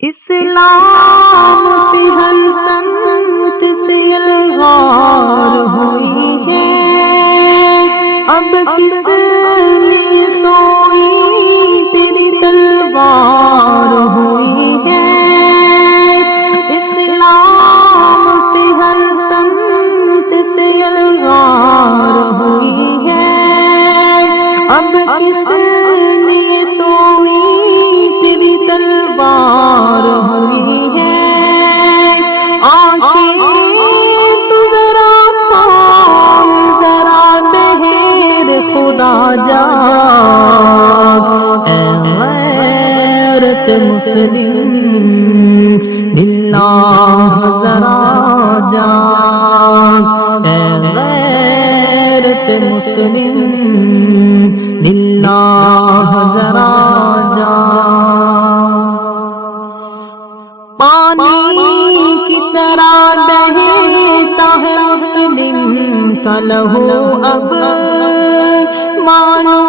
اسلام سے ہر سمت سے الغار ہوئی ہے، اب کس لیے سوئی تیری تلوار ہوئی ہے۔ اسلام سے ہر سمت سے الغار ہوئی ہے، اب کس لیے سوئی تیری تلوار ہوئی ہے۔ آنکھیں تو ذرا کھول، ذرا دہر خدا جاگ، اے غیرت مسلم للہ ذرا جاگ، اے غیرت مسلم للہ ذرا جاگ۔ پانی کی طرح بہتا ہے مسلم کا لہو، اب مانو